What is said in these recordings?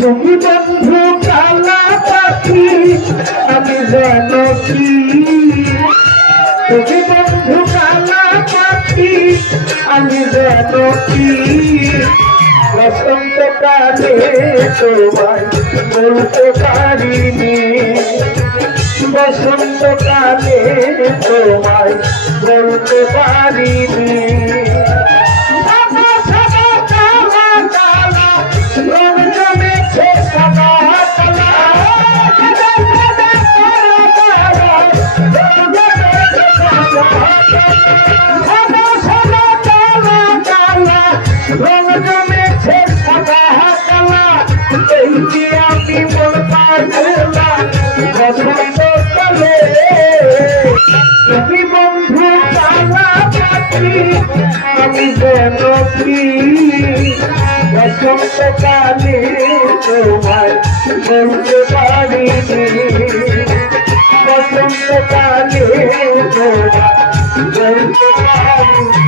তুমি বন্ধু কালা পাখি আমি যেন কি, তুমি বন্ধু কালা পাখি আমি যেন কি, বসন্তকালে তোমায় বলতে পারিনি, বসন্তকালে তোমায় বলতে পারিনি। আমি মন পাগলা বসন্তকালে, তুমি বন্ধু কালা পাখি আমি যেন কি, বসন্তকালে তোমায় বলতে পারিনি, বসন্তকালে তোমায় বলতে পারিনি।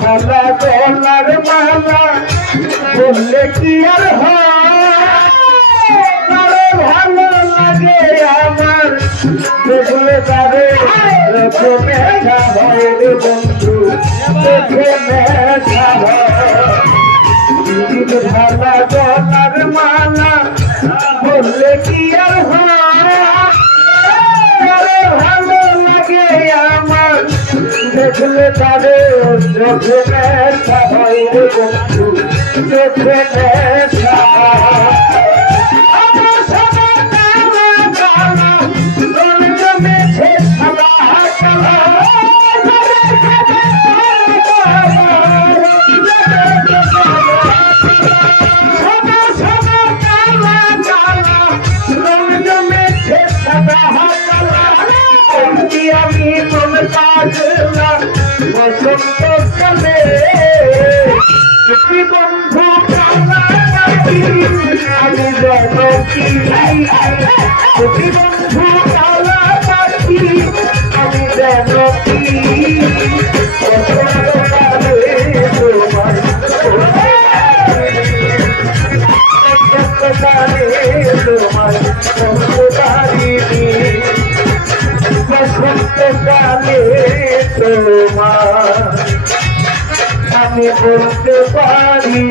ভালা গলার মালা বললে কি আর হয়, ভালো লাগে আমার দেখলে তারে মেঘা হয় রে বন্ধু, দেখে মেঘা হয়। ভালা গলার মালা বললে কি আর হয়, ভালো লাগে আমার দেখলে তারে চোখে ব্যথা হয় রে বন্ধু, চোখে ব্যথা হয়। আমি মন পাগলা বসন্তকালে, তুমি বন্ধু কালা পাখি আমি যেন কি, তুমি বন্ধু কালা পাখি আমি যেন কি, বসন্তকালে তোমায় তোমায় বলতে পারিনি, বসন্তকালে তোমায় আমি বলতে পারি।